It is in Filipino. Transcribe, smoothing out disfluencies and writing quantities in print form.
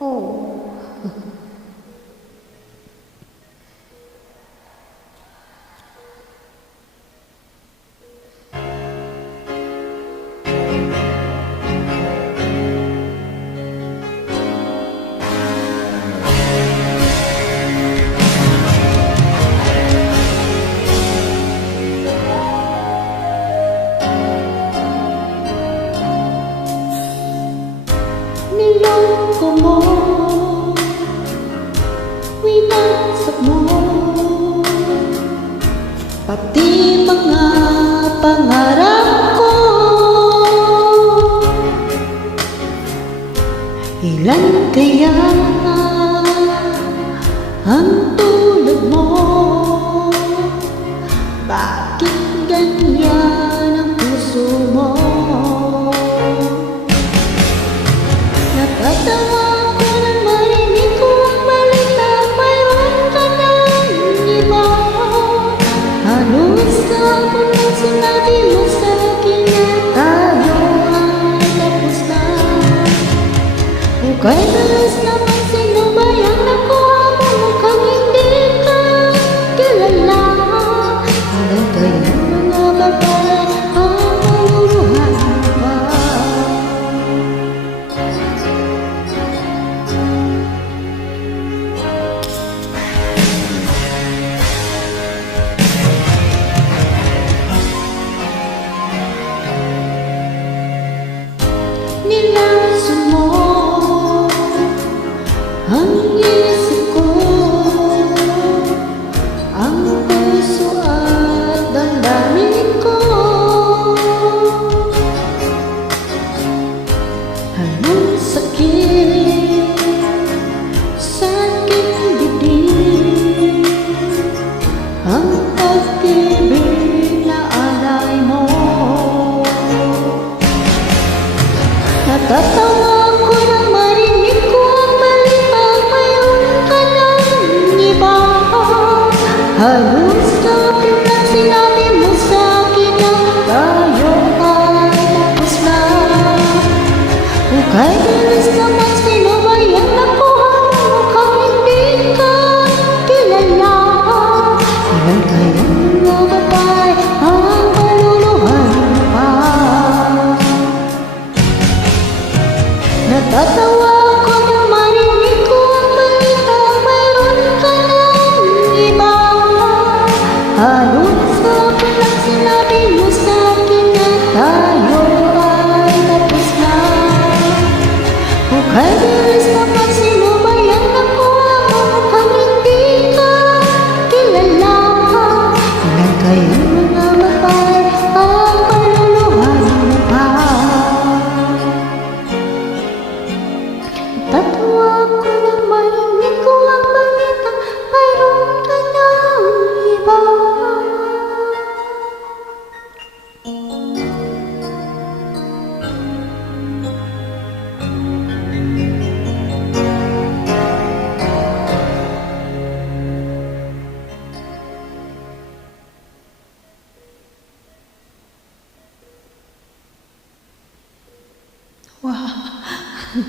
Oh. Niloko mo, winasap mo, pati mga pangarap ko. Ilan kaya ang tulad mo? Bakit ganyan ang puso mo? Nakatawa ko nang marinig ko ang balita, mayroon ka ng iba. Halos kahapon lang sinabi mo sa akin na tayo ay tapos na. Kung dalas naman sino ba yung nakuha mo, mukhang hindi ka kilala. Ilan kaya mga babae ang maluluhan pa? Nilaso mo ang isip ko, ang puso at damdamin ko. Anong sakit sa aking dibdib, ang pag-ibig na alay mo. Natatawa ko nang marinig ko ang balita, mayroon ka ng iba. Halos kahapon lang sinabi mo sa akin na tayo ay tapos na. Kung dalas naman sino ba yung nakuha mo, mukhang hindi ka kilala. Ilan kaya mga babae ang maluluhan pa? Natatawa ako nang marinig ko ang balita, mayroon ka ng iba. Halos kahapon lang sinabi mo sa akin na tayo ay tapos na. Kung dalas naman sinabi